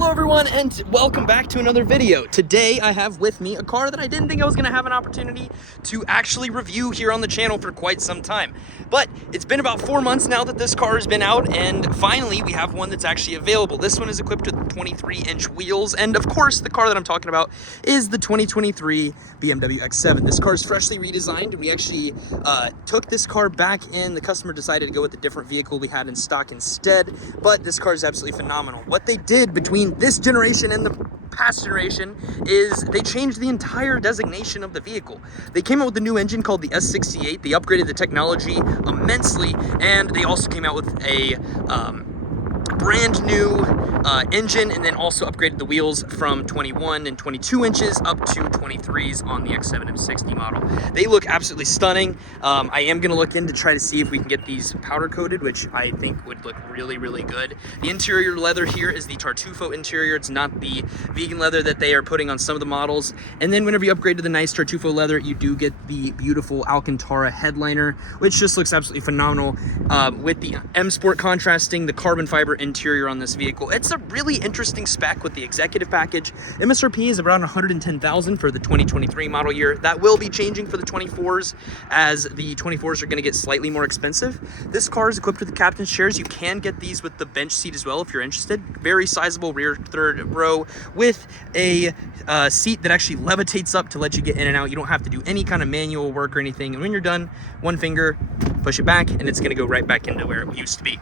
Hello everyone and welcome back to another video. Today I have with me a car that I didn't think I was going to have an opportunity to actually review here on the channel for quite some time. But it's been about 4 months now that this car has been out, and finally we have one that's actually available. This one is equipped with 23-inch wheels, and of course the car that I'm talking about is the 2023 BMW X7. This car is freshly redesigned. We actually took this car back in. The customer decided to go with a different vehicle we had in stock instead, but this car is absolutely phenomenal. What they did between this generation and the past generation is they changed the entire designation of the vehicle. They came out with a new engine called the S68. They upgraded the technology immensely, and they also came out with a brand new engine, and then also upgraded the wheels from 21 and 22 inches up to 23s on the X7 M60 model. They look absolutely stunning. I am going to look in to try to see if we can get these powder coated, which I think would look really, really good. The interior leather here is the Tartufo interior. It's not the vegan leather that they are putting on some of the models. And then whenever you upgrade to the nice Tartufo leather, you do get the beautiful Alcantara headliner, which just looks absolutely phenomenal, with the M Sport contrasting the carbon fiber interior on this vehicle. It's a really interesting spec with the executive package. MSRP is around $110,000 for the 2023 model year. That will be changing for the 24s, as the 24s are going to get slightly more expensive. This car is equipped with the captain's chairs. You can get these with the bench seat as well if you're interested. Very sizable rear third row with a seat that actually levitates up to let you get in and out. You don't have to do any kind of manual work or anything. And when you're done, one finger, push it back, and it's going to go right back into where it used to be.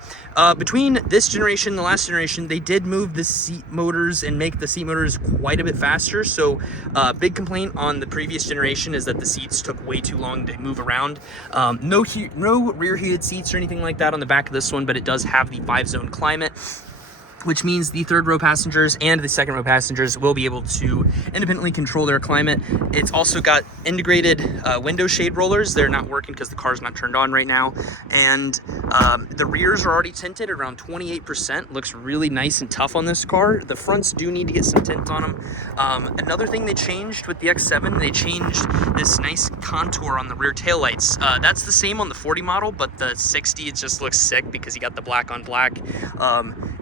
Between this generation and the last generation, they did move the seat motors and make the seat motors quite a bit faster. So big complaint on the previous generation is that the seats took way too long to move around. No rear heated seats or anything like that on the back of this one, but it does have the 5-zone climate, which means the third row passengers and the second row passengers will be able to independently control their climate. It's also got integrated window shade rollers. They're not working because the car's not turned on right now. And the rears are already tinted around 28%. Looks really nice and tough on this car. The fronts do need to get some tint on them. Another thing they changed with the X7, they changed this nice contour on the rear taillights. That's the same on the 40 model, but the 60, it just looks sick because you got the black on black.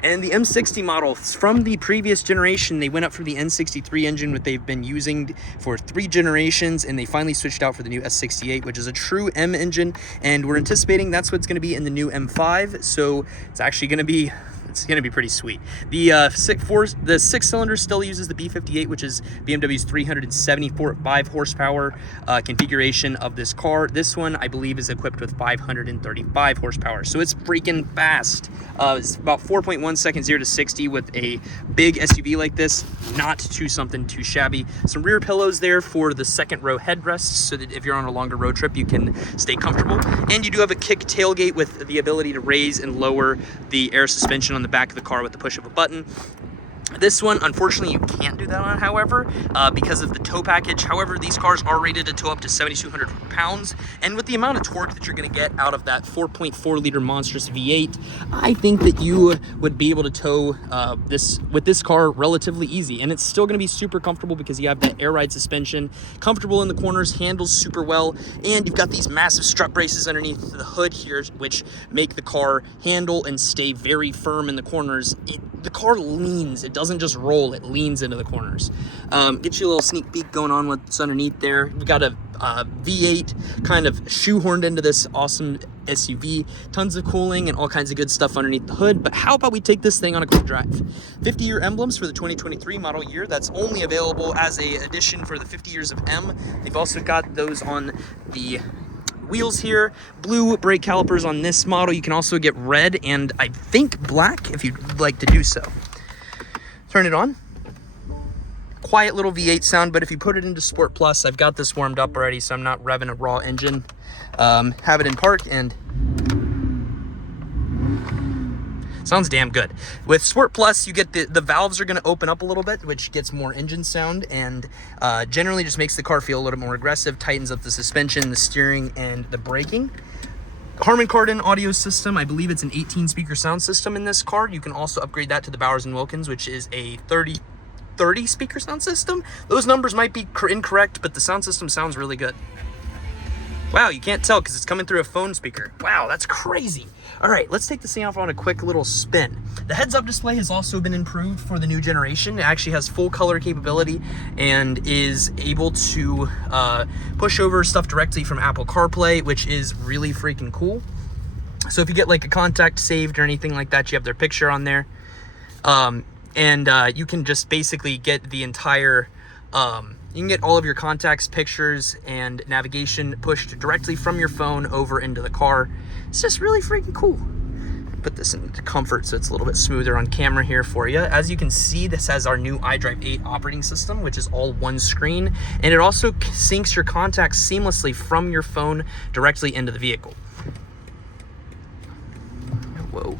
And the M60 model from the previous generation, they went up from the N63 engine, what they've been using for 3 generations, and they finally switched out for the new S68, which is a true M engine, and we're anticipating that's what's going to be in the new M5. So it's actually going to be pretty sweet. The 6-cylinder still uses the B58, which is BMW's 375 horsepower configuration of this car. This one, I believe, is equipped with 535 horsepower, so it's freaking fast. It's about 4.1 seconds 0 to 60 with a big SUV like this. Not something too shabby. Some rear pillows there for the second row headrests, so that if you're on a longer road trip, you can stay comfortable. And you do have a kick tailgate with the ability to raise and lower the air suspension on the back of the car with the push of a button. This one, unfortunately, you can't do that on, however, because of the tow package. However, these cars are rated to tow up to 7,200 pounds, and with the amount of torque that you're going to get out of that 4.4-liter monstrous V8, I think that you would be able to tow this car relatively easy, and it's still going to be super comfortable because you have that air ride suspension, comfortable in the corners, handles super well, and you've got these massive strut braces underneath the hood here, which make the car handle and stay very firm in the corners. The car leans. It doesn't just roll, it leans into the corners. Get you a little sneak peek going on what's underneath there. We got a V8 kind of shoehorned into this awesome SUV. Tons of cooling and all kinds of good stuff underneath the hood. But how about we take this thing on a quick drive? 50-year emblems for the 2023 model year. That's only available as a addition for the 50 years of M. They've also got those on the wheels here. Blue brake calipers on this model. You can also get red and I think black if you'd like to do so. Turn it on. Quiet little V8 sound, but if you put it into Sport Plus, I've got this warmed up already, so I'm not revving a raw engine. Have it in park, and sounds damn good. With Sport Plus, you get the valves are going to open up a little bit, which gets more engine sound, and generally just makes the car feel a little more aggressive, tightens up the suspension, the steering, and the braking. Harman Kardon audio system. I believe it's an 18-speaker sound system in this car. You can also upgrade that to the Bowers & Wilkins, which is a 30 speaker sound system. Those numbers might be incorrect, but the sound system sounds really good. Wow, you can't tell because it's coming through a phone speaker. Wow, that's crazy. All right, let's take this thing off on a quick little spin. The heads-up display has also been improved for the new generation. It actually has full color capability and is able to push over stuff directly from Apple CarPlay, which is really freaking cool. So if you get like a contact saved or anything like that, you have their picture on there. You can just basically get the entire, you can get all of your contacts, pictures, and navigation pushed directly from your phone over into the car. It's just really freaking cool. Put this into comfort so it's a little bit smoother on camera here for you. As you can see, this has our new iDrive 8 operating system, which is all one screen, and it also syncs your contacts seamlessly from your phone directly into the vehicle. Whoa.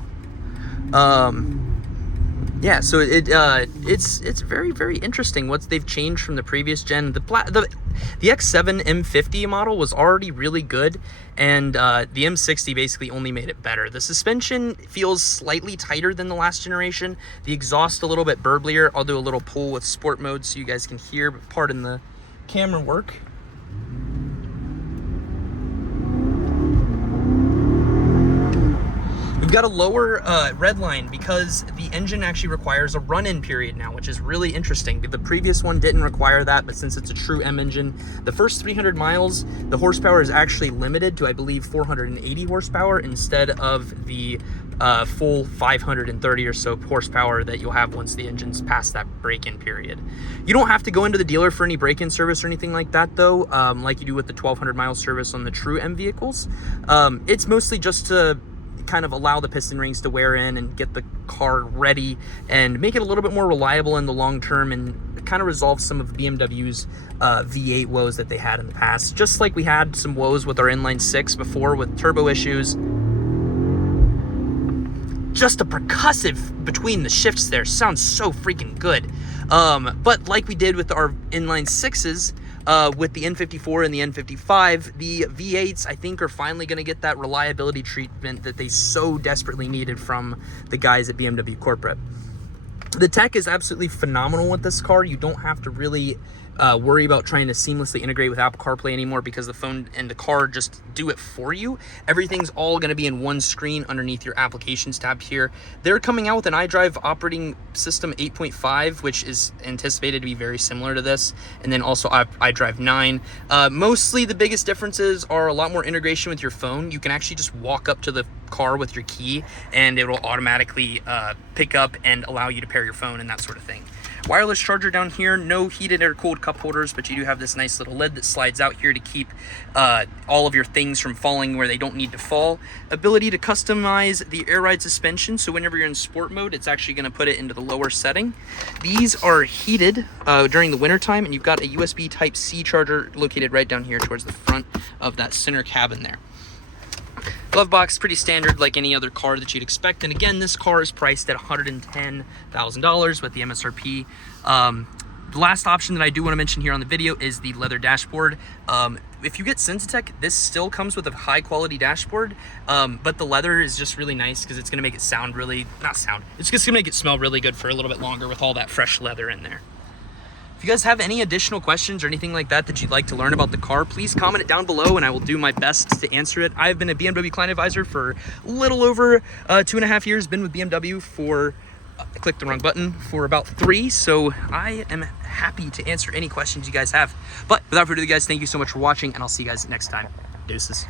Yeah, so it's very, very interesting what they've changed from the previous gen. The X7 M50 model was already really good, and the M60 basically only made it better. The suspension feels slightly tighter than the last generation. The exhaust a little bit burblier. I'll do a little pull with sport mode so you guys can hear, but pardon the camera work. We've got a lower red line because the engine actually requires a run-in period now, which is really interesting. The previous one didn't require that, but since it's a true M engine, the first 300 miles, the horsepower is actually limited to, I believe, 480 horsepower instead of the full 530 or so horsepower that you'll have once the engine's past that break-in period. You don't have to go into the dealer for any break-in service or anything like that, though, like you do with the 1,200 mile service on the true M vehicles. It's mostly just to kind of allow the piston rings to wear in and get the car ready and make it a little bit more reliable in the long term, and kind of resolve some of BMW's V8 woes that they had in the past. Just like we had some woes with our inline 6 before with turbo issues. Just a percussive between the shifts there sounds so freaking good. But like we did with our inline 6s, with the N54 and the N55, the V8s, I think, are finally going to get that reliability treatment that they so desperately needed from the guys at BMW corporate. The tech is absolutely phenomenal with this car. You don't have to really worry about trying to seamlessly integrate with Apple CarPlay anymore because the phone and the car just do it for you. Everything's all going to be in one screen underneath your applications tab here. They're coming out with an iDrive operating system 8.5, which is anticipated to be very similar to this, and then also iDrive 9. Mostly the biggest differences are a lot more integration with your phone. You can actually just walk up to the car with your key and it will automatically pick up and allow you to pair your phone and that sort of thing. Wireless charger down here, no heated or cooled cup holders, but you do have this nice little lid that slides out here to keep all of your things from falling where they don't need to fall. Ability to customize the air ride suspension, so whenever you're in sport mode, it's actually going to put it into the lower setting. These are heated during the winter time, and you've got a USB Type-C charger located right down here towards the front of that center cabin there. Glove box, pretty standard like any other car that you'd expect. And again, this car is priced at $110,000 with the MSRP. The last option that I do want to mention here on the video is the leather dashboard. If you get Sensitech, this still comes with a high quality dashboard, but the leather is just really nice because it's going to make it sound really, it's just going to make it smell really good for a little bit longer with all that fresh leather in there. If you guys have any additional questions or anything like that you'd like to learn about the car, please comment it down below and I will do my best to answer it. I've been a BMW client advisor for a little over 2.5 years, been with BMW for, I clicked the wrong button, for about 3, so I am happy to answer any questions you guys have. But without further ado, guys, thank you so much for watching, and I'll see you guys next time. Deuces.